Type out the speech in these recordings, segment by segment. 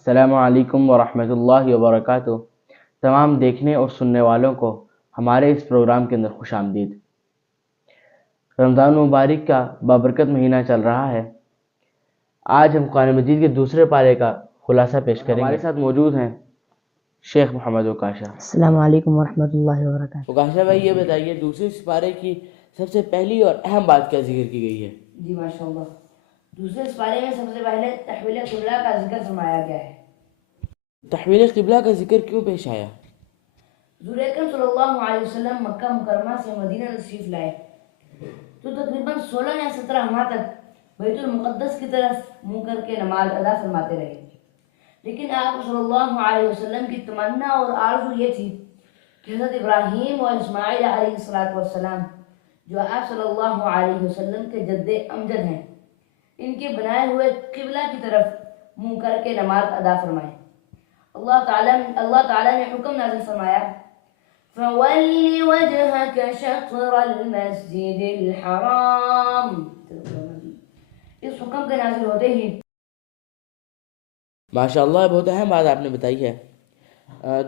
السلام علیکم ورحمۃ اللہ وبرکاتہ۔ تمام دیکھنے اور سننے والوں کو ہمارے اس پروگرام کے اندر خوش آمدید۔ رمضان مبارک کا بابرکت مہینہ چل رہا ہے۔ آج ہم قرآن مجید کے دوسرے پارے کا خلاصہ پیش کریں گے۔ ہمارے ساتھ موجود ہیں شیخ محمد اوکاشا۔ السلام علیکم ورحمۃ اللہ وبرکاتہ۔ اوکاشا بھائی، یہ بتائیے دوسرے پارے کی سب سے پہلی اور اہم بات کیا ذکر کی گئی ہے؟ جی ماشاء اللہ، دوسرے پارے میں سب سے پہلے تحویل قبلہ کا ذکر فرمایا گیا ہے۔ تحویل قبلہ کا ذکر کیوں پیش آیا؟ حضور اکرم صلی اللہ علیہ وسلم مکہ مکرمہ سے مدینہ تشریف لائے تو تقریباً 16 یا 17 ماہ تک بیت المقدس کی طرف منہ کر کے نماز ادا فرماتے رہے، لیکن آپ صلی اللہ علیہ وسلم کی تمنا اور آرزو یہ تھی کہ حضرت ابراہیم اور اسماعیل علیہ السلام جو آپ صلی اللہ علیہ وسلم کے جد امجد ہیں، ان کے بنائے ہوئے قبلہ کی طرف منہ کر کے نماز ادا فرمائیں۔ اللہ تعالیٰ نے حکم نازل فرمایا، فَوَلِّ وَجْهَكَ شَطْرَ الْمَسْجِدِ الْحَرَامِ۔ اس حکم کے نازل ہوتے ہی ماشاءاللہ، بہت اہم بات آپ نے بتائی ہے۔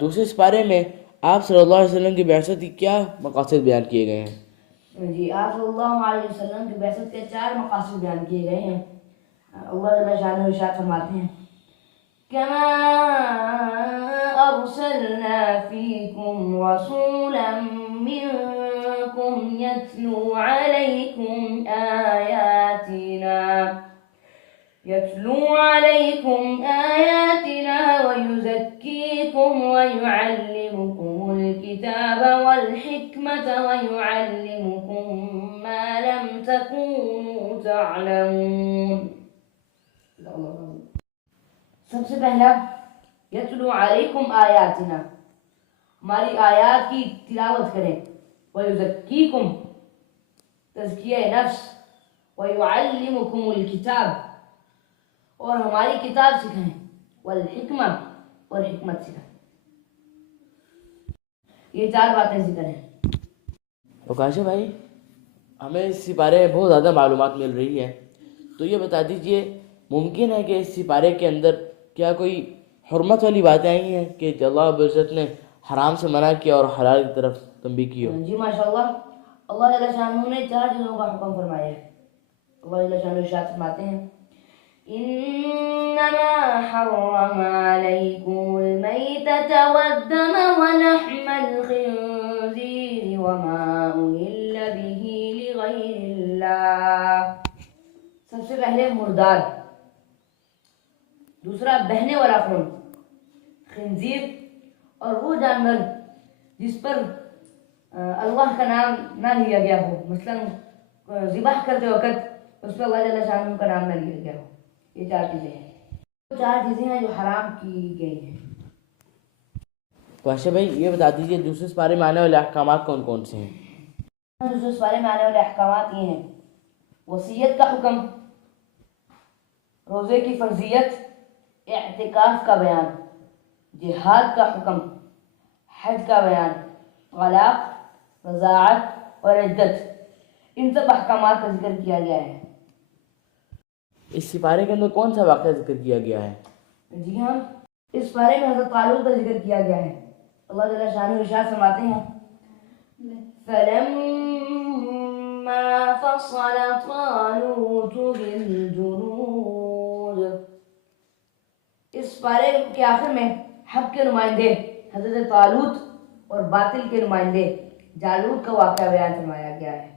دوسرے سپارے میں آپ صلی اللہ علیہ وسلم کی بعثت کی کیا مقاصد بیان کیے گئے ہیں؟ جی، آپ صلی اللہ علیہ وسلم کی بعثت کے 4 مقاصد بیان کیے گئے ہیں۔ اللہ جل شانہ ارشاد فرماتے ہیں، كما أرسلنا فيكم رسولا منكم يتلو عليكم آياتنا ويزكيكم ويعلمكم الكتاب والحكمة ويعلمكم ما لم تكونوا تعلمون۔ سب سے پہلا یتلو علیکم آیاتنا، ہماری آیات کی تلاوت کریں، ویزکیکم، تزکیہ نفس، ویعلمکم الکتاب، اور ہماری کتاب سکھائیں، والحکمہ، اور حکمت سکھائیں۔ یہ 4 باتیں ذکر ہیں۔ اوکاشا بھائی، ہمیں اس سپارے میں بہت زیادہ معلومات مل رہی ہے، تو یہ بتا دیجئے ممکن ہے کہ اس سپارے کے اندر کیا کوئی حرمت والی باتیں آئی ہیں کہ اللہ رب العزت نے حرام سے منع کیا اور حلال کی طرف تنبیہ کی ہو؟ جی ماشاءاللہ، اللہ جل شانہ نے 4 چیزوں کا حکم فرمایا ہے۔ اللہ جل شانہ ارشاد فرماتے ہیں، انما حرم علیکم المیتۃ والدم ولحم الخنزیر وما اہل به لغیر اللہ۔ سب سے پہلے مردار، دوسرا بہنے والا خون، خنزیر، اور وہ جانور جس پر اللہ کا نام نہ لیا گیا ہو، مثلا ذبح کرتے وقت اس پر اللہ جل شانہ کا نام نہ لیا گیا ہو۔ یہ 4 چیزیں ہیں، 4 چیزیں ہیں جو حرام کی گئی ہیں۔ اوکاشا بھائی، یہ بتا دیجئے دوسرے سپارے میں آنے والے احکامات کون کون سے ہیں؟ دوسرے سپارے میں آنے والے احکامات یہ ہیں، وصیت کا حکم، روزے کی فرضیت، اعتکاف کا بیان، جہاد کا حکم، حج کا بیان، طلاق، رضاعت اور عدت، ان سب احکامات کا ذکر کیا گیا ہے۔ اس سپارے کے اندر کون سا واقعہ ذکر کیا گیا ہے؟ جی ہاں، اس بارے میں حضرت طالوت کا ذکر کیا گیا ہے۔ اللہ جل شانہ ارشاد فرماتے ہیں، فَلَمَّا فَصَلَ طَالُوتُ بِالْجُنُودِ۔ اس پارے کے آخر میں حق کے نمائندے حضرت طالوت اور باطل کے نمائندے جالوت کا واقعہ بیان فرمایا گیا ہے۔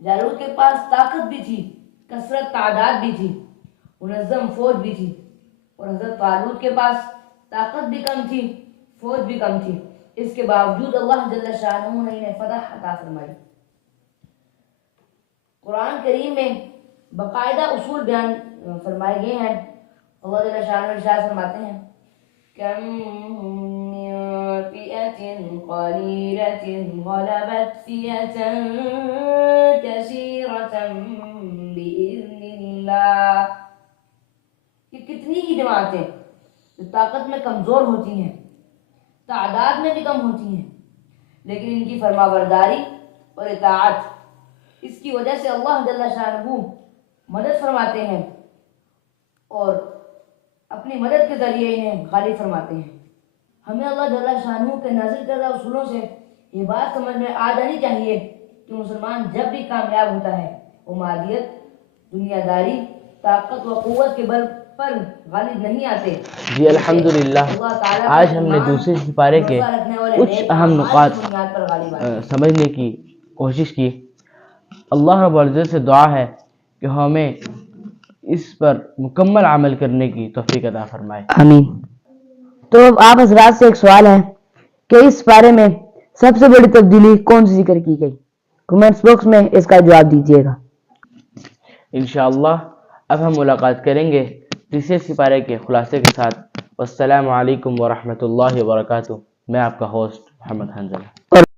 جالوت کے پاس طاقت بھی تھی، کثرت تعداد بھی تھی، منظم فوج بھی تھی، اور حضرت طالوت کے پاس طاقت بھی کم تھی، فوج بھی کم تھی، اس کے باوجود اللہ جل شانہ نے انہیں فتح عطا فرمائی۔ قرآن کریم میں باقاعدہ اصول بیان فرمائے گئے ہیں۔ اللہ جل شانہ ارشاد فرماتے ہیں، کم من فئة قلیلة غلبت فئة کثیرة بإذن اللہ۔ کہ کتنی ہی جماعتیں جو طاقت میں کمزور ہوتی ہیں، تعداد میں بھی کم ہوتی ہیں، لیکن ان کی فرما برداری اور اطاعت، اس کی وجہ سے اللہ جل شانہ مدد فرماتے ہیں اور اپنی مدد کے ذریعے انہیں غالب فرماتے ہیں۔ ہمیں اللہ جل شانہ کے نازل کردہ اصولوں سے یہ بات سمجھ میں آ جانی چاہیے کہ مسلمان جب بھی کامیاب ہوتا ہے وہ مادیت، دنیا داری، طاقت و قوت کے بل پر غالب نہیں آتے۔ جی الحمدللہ، آج ہم نے دوسرے سپارے کے کچھ اہم نکات سمجھنے کی کوشش کی۔ اللہ رب العزت سے دعا ہے کہ ہمیں اس پر مکمل عمل کرنے کی توفیق عطا فرمائے۔ آمین۔ تو آپ حضرات سے ایک سوال ہے کہ اس بارے میں سب سے بڑی تبدیلی کون سی ذکر کی گئی؟ کمنٹس باکس میں اس کا جواب دیجیے گا۔ انشاءاللہ اب ہم ملاقات کریں گے تیسرے سپارے کے خلاصے کے ساتھ۔ والسلام علیکم ورحمۃ اللہ وبرکاتہ۔ میں آپ کا ہوسٹ محمد حنظلہ۔